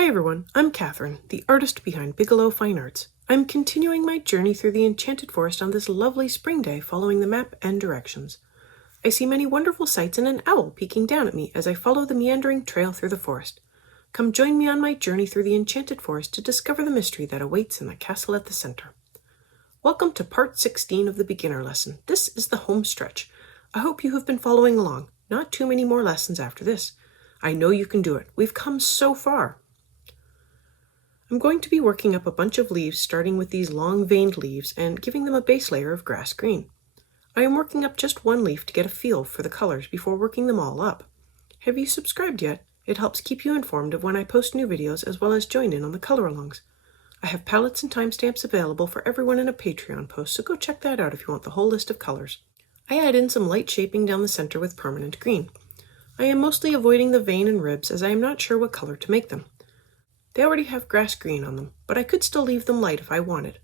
Hi everyone, I'm Catherine, the artist behind Bigelow Fine Arts. I'm continuing my journey through the Enchanted Forest on this lovely spring day following the map and directions. I see many wonderful sights and an owl peeking down at me as I follow the meandering trail through the forest. Come join me on my journey through the Enchanted Forest to discover the mystery that awaits in the castle at the center. Welcome to part 16 of the beginner lesson. This is the home stretch. I hope you have been following along. Not too many more lessons after this. I know you can do it. We've come so far. I'm going to be working up a bunch of leaves starting with these long veined leaves and giving them a base layer of grass green. I am working up just one leaf to get a feel for the colors before working them all up. Have you subscribed yet? It helps keep you informed of when I post new videos as well as join in on the color-alongs. I have palettes and timestamps available for everyone in a Patreon post, so go check that out if you want the whole list of colors. I add in some light shaping down the center with permanent green. I am mostly avoiding the vein and ribs as I am not sure what color to make them. They already have grass green on them, but I could still leave them light if I wanted.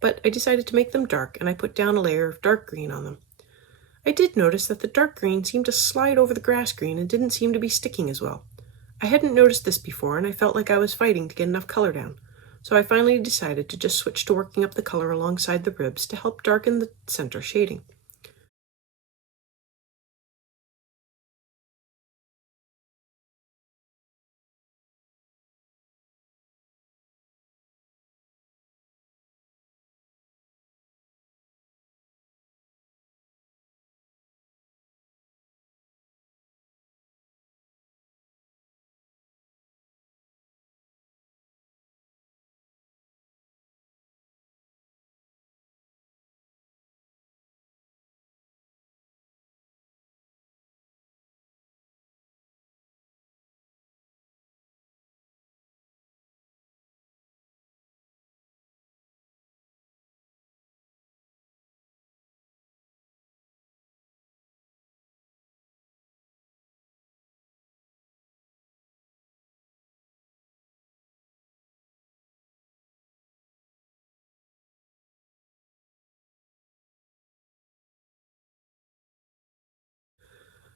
But I decided to make them dark, and I put down a layer of dark green on them. I did notice that the dark green seemed to slide over the grass green and didn't seem to be sticking as well. I hadn't noticed this before, and I felt like I was fighting to get enough color down, so I finally decided to just switch to working up the color alongside the ribs to help darken the center shading.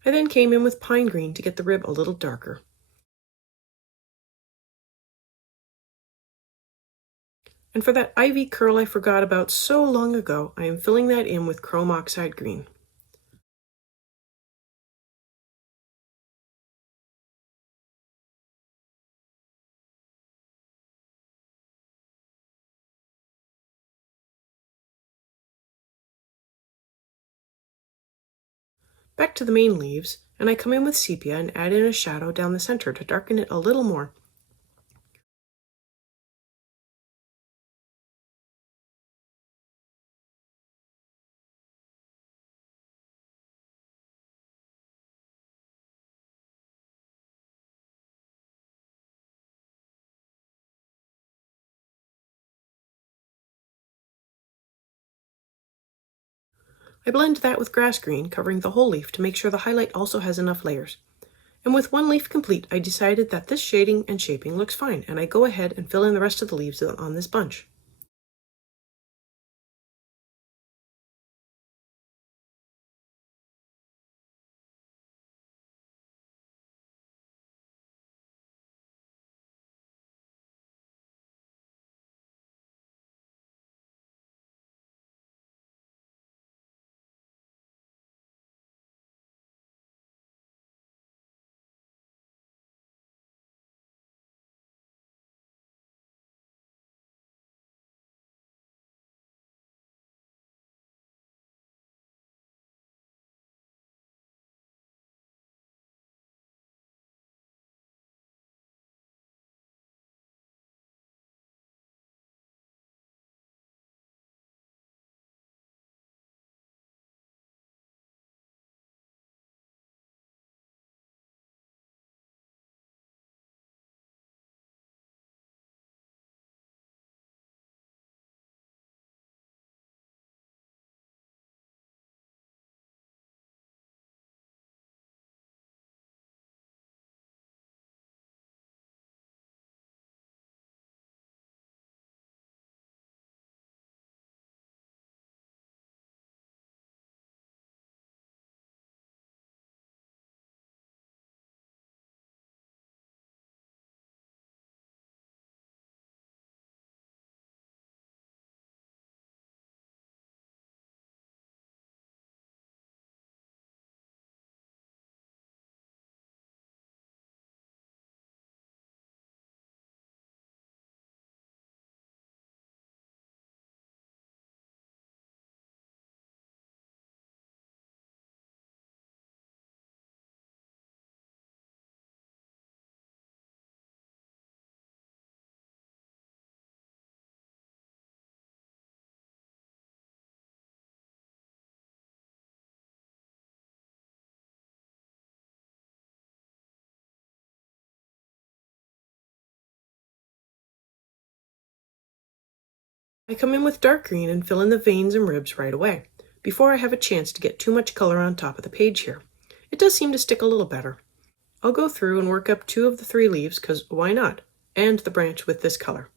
I then came in with pine green to get the rib a little darker. And for that ivy curl I forgot about so long ago, I am filling that in with chrome oxide green. Back to the main leaves, and I come in with sepia and add in a shadow down the center to darken it a little more. I blend that with grass green, covering the whole leaf to make sure the highlight also has enough layers. And with one leaf complete, I decided that this shading and shaping looks fine, and I go ahead and fill in the rest of the leaves on this bunch. I come in with dark green and fill in the veins and ribs right away, before I have a chance to get too much color on top of the page here. It does seem to stick a little better. I'll go through and work up 2 of the 3 leaves, because why not? And the branch with this color.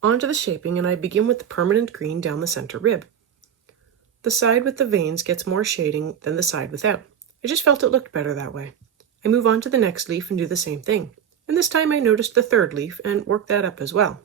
Onto the shaping, and I begin with the permanent green down the center rib. The side with the veins gets more shading than the side without. I just felt it looked better that way. I move on to the next leaf and do the same thing. And this time I noticed the 3rd leaf and work that up as well.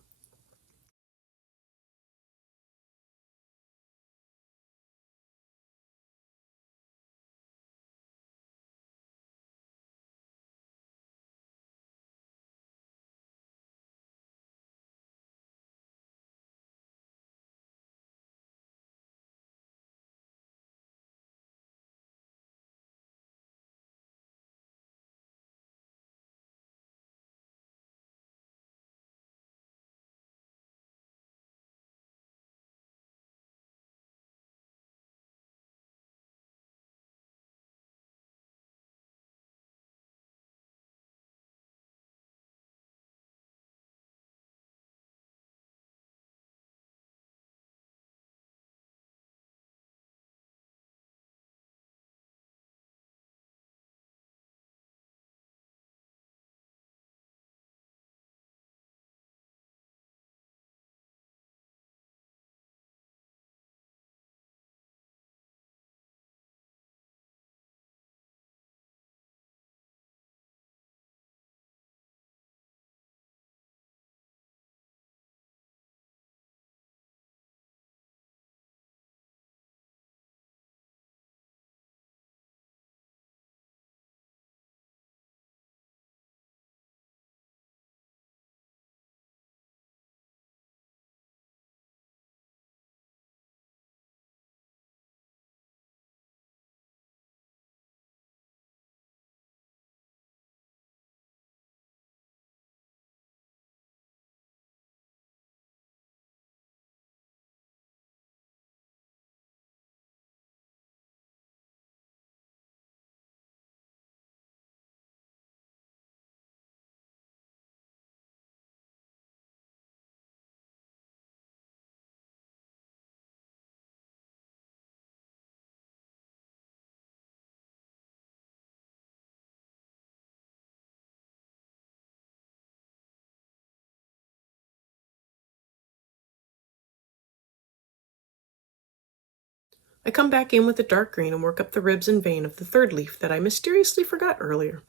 I come back in with the dark green and work up the ribs and vein of the 3rd leaf that I mysteriously forgot earlier.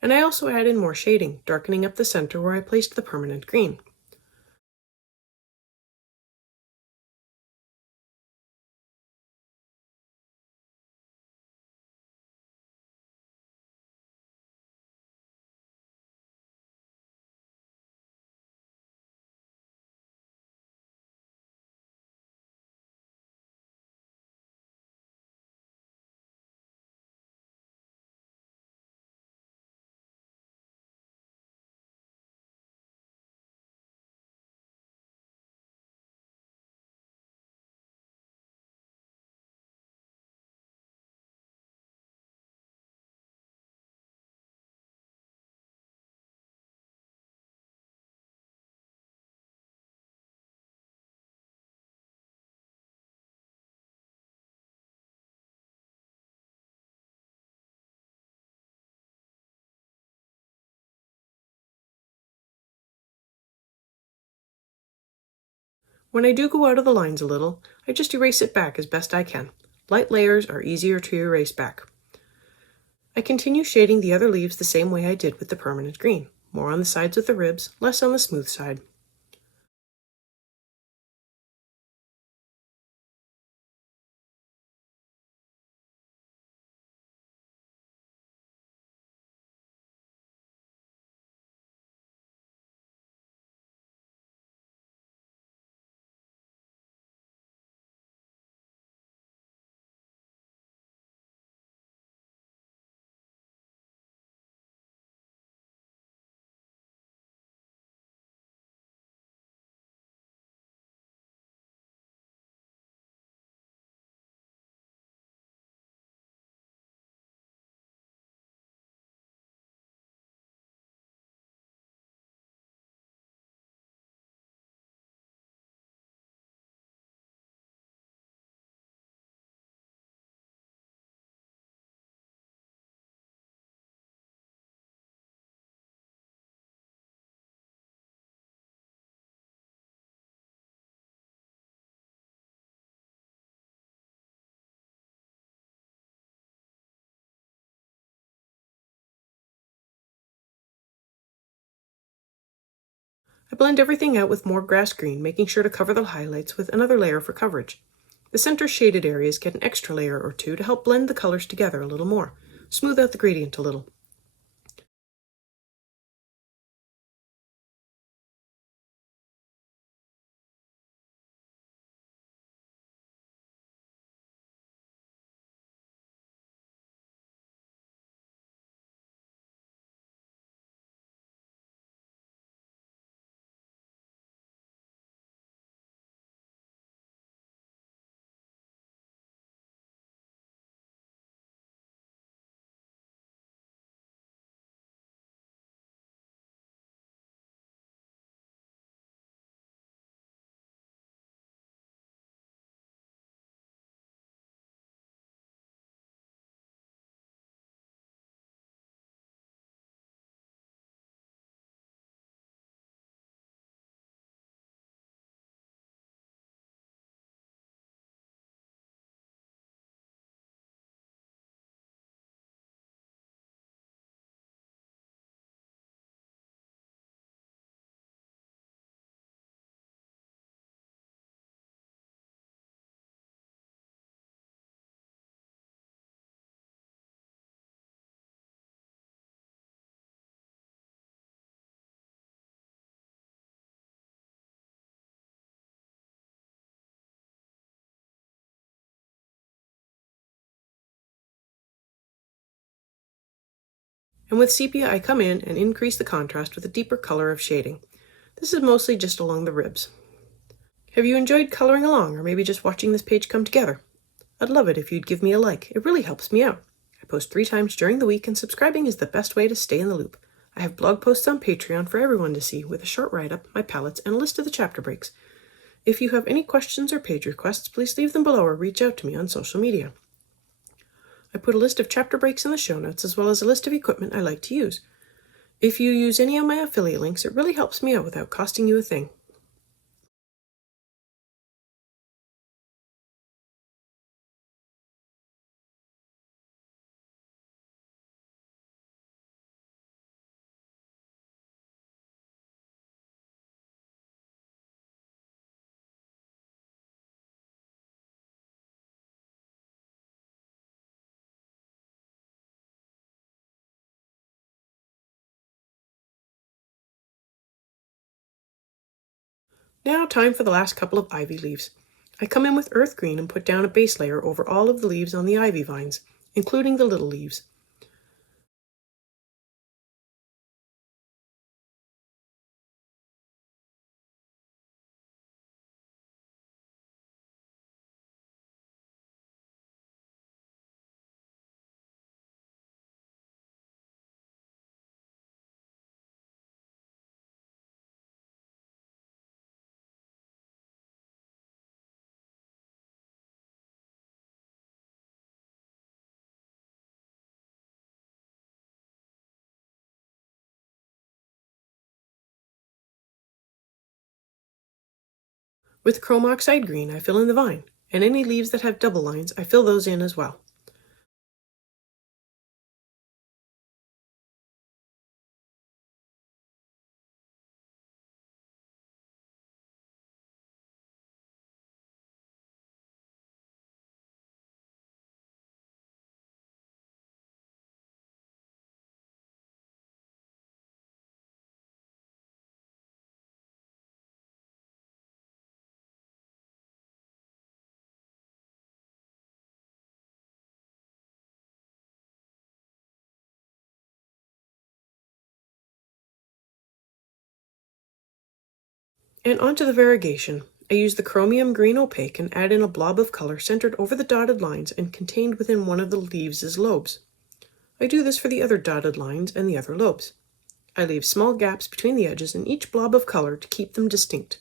And I also add in more shading, darkening up the center where I placed the permanent green. When I do go out of the lines a little, I just erase it back as best I can. Light layers are easier to erase back. I continue shading the other leaves the same way I did with the permanent green, more on the sides with the ribs, less on the smooth side. I blend everything out with more grass green, making sure to cover the highlights with another layer for coverage. The center shaded areas get an extra layer or two to help blend the colors together a little more, smooth out the gradient a little. And with sepia, I come in and increase the contrast with a deeper color of shading. This is mostly just along the ribs. Have you enjoyed coloring along, or maybe just watching this page come together? I'd love it if you'd give me a like. It really helps me out. I post 3 times during the week, and subscribing is the best way to stay in the loop. I have blog posts on Patreon for everyone to see, with a short write-up, my palettes, and a list of the chapter breaks. If you have any questions or page requests, please leave them below or reach out to me on social media. I put a list of chapter breaks in the show notes, as well as a list of equipment I like to use. If you use any of my affiliate links, it really helps me out without costing you a thing. Now, time for the last couple of ivy leaves. I come in with earth green and put down a base layer over all of the leaves on the ivy vines, including the little leaves. With chrome oxide green, I fill in the vine, and any leaves that have double lines, I fill those in as well. And onto the variegation. I use the chromium green opaque and add in a blob of color centered over the dotted lines and contained within one of the leaves' lobes. I do this for the other dotted lines and the other lobes. I leave small gaps between the edges in each blob of color to keep them distinct.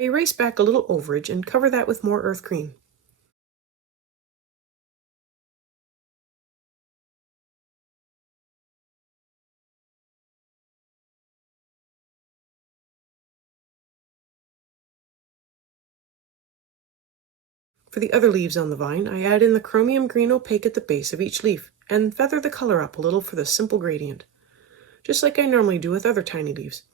I erase back a little overage and cover that with more earth green. For the other leaves on the vine, I add in the chromium green opaque at the base of each leaf and feather the color up a little for the simple gradient, just like I normally do with other tiny leaves.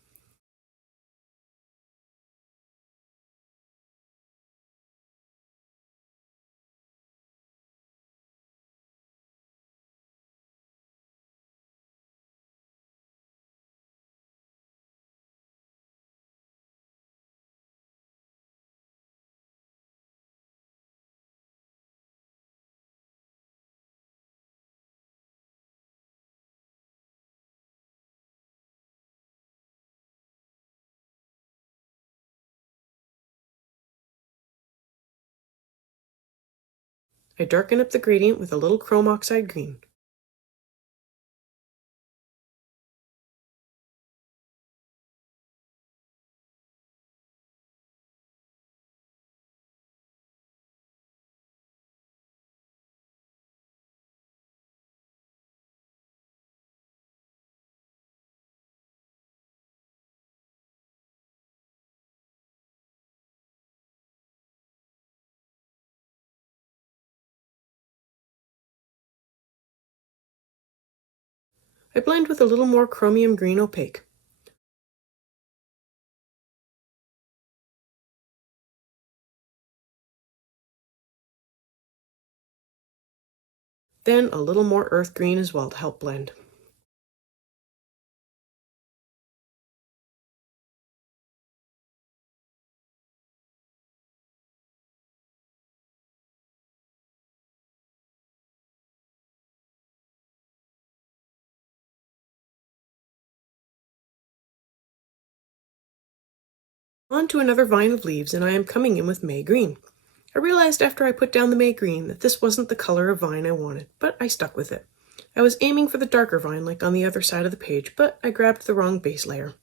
I darken up the gradient with a little chrome oxide green. I blend with a little more chromium green opaque. Then a little more earth green as well to help blend. On to another vine of leaves, and I am coming in with May green. I realized after I put down the May green that this wasn't the color of vine I wanted, but I stuck with it. I was aiming for the darker vine like on the other side of the page, but I grabbed the wrong base layer.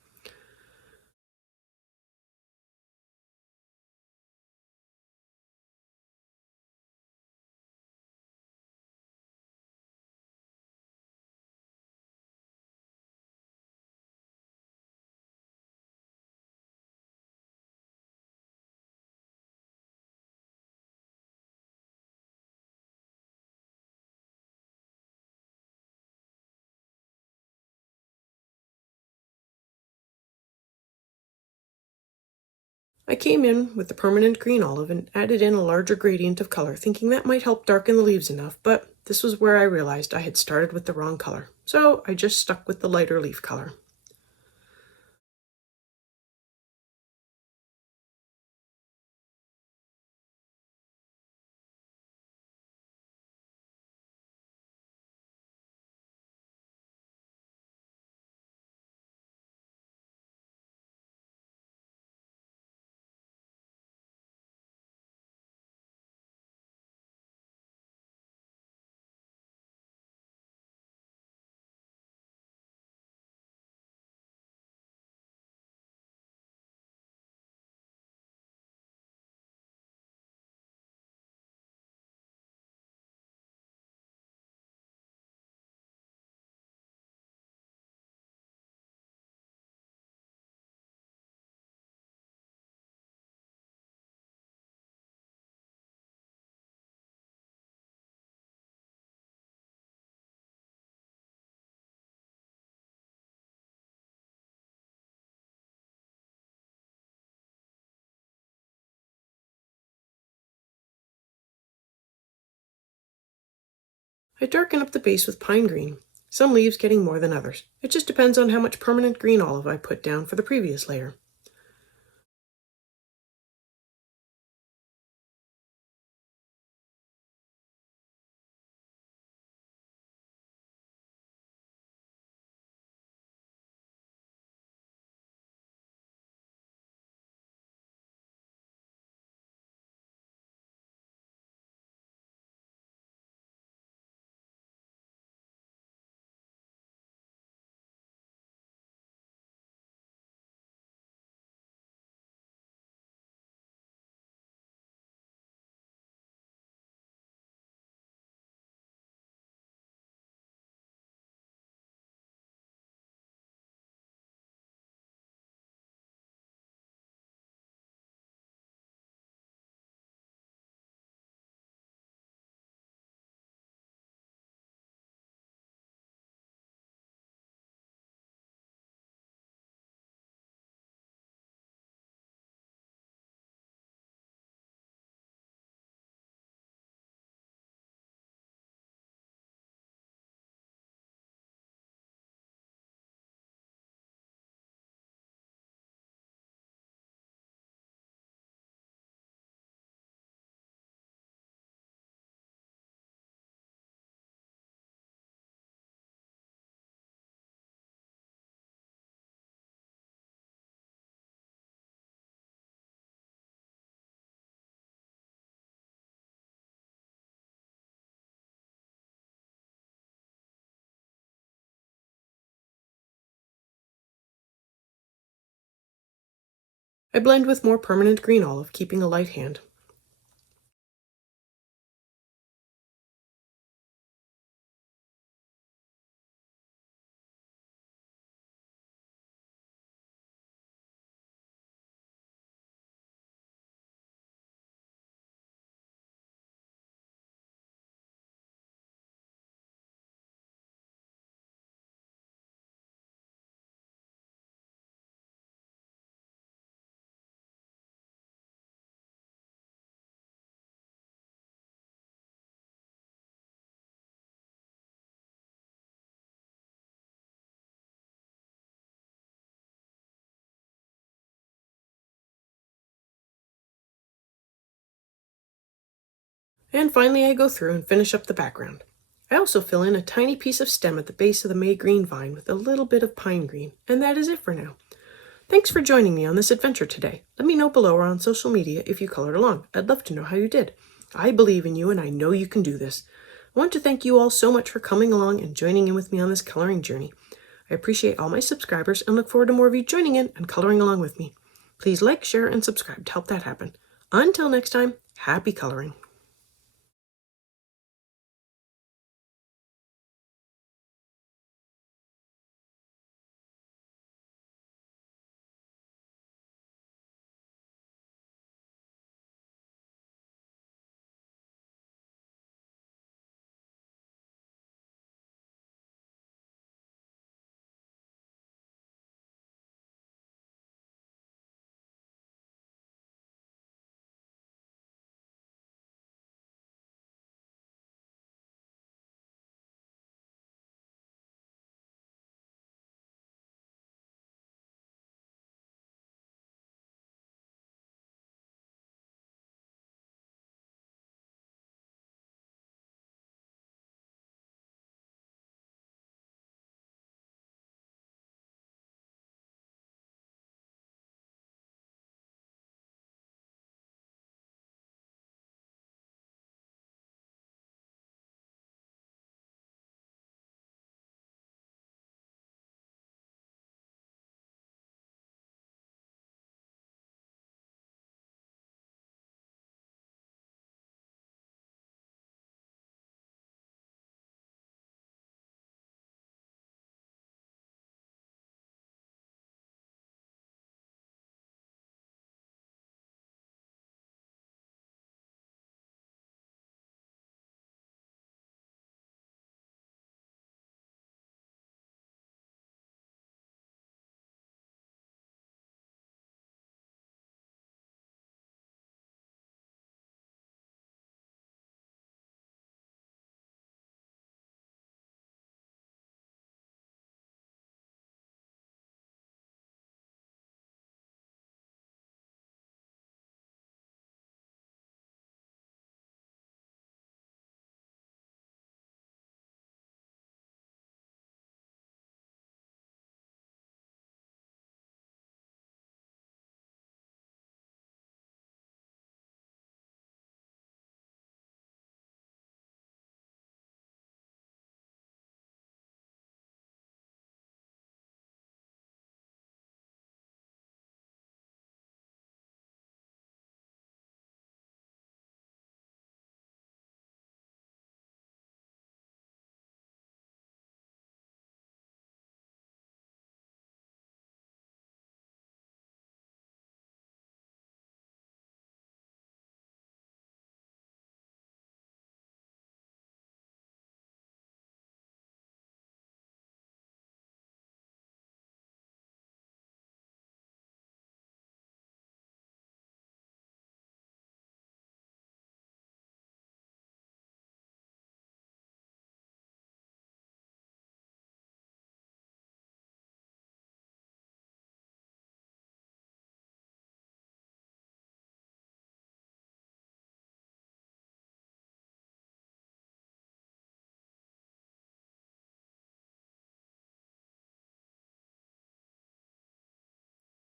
I came in with the permanent green olive and added in a larger gradient of color, thinking that might help darken the leaves enough, but this was where I realized I had started with the wrong color, so I just stuck with the lighter leaf color. I darken up the base with pine green, some leaves getting more than others. It just depends on how much permanent green olive I put down for the previous layer. I blend with more permanent green olive, keeping a light hand. And finally I go through and finish up the background. I also fill in a tiny piece of stem at the base of the May green vine with a little bit of pine green, and that is it for now. Thanks for joining me on this adventure today. Let me know below or on social media if you colored along. I'd love to know how you did. I believe in you and I know you can do this. I want to thank you all so much for coming along and joining in with me on this coloring journey. I appreciate all my subscribers and look forward to more of you joining in and coloring along with me. Please like, share, and subscribe to help that happen. Until next time, happy coloring.